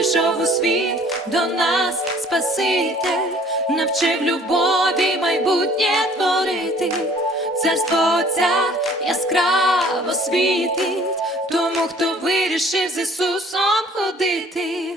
прийшов у світ до нас Спаситель, навчив любові майбутнє творити, царство Отця яскраво світить, тому хто вирішив з Ісусом ходити.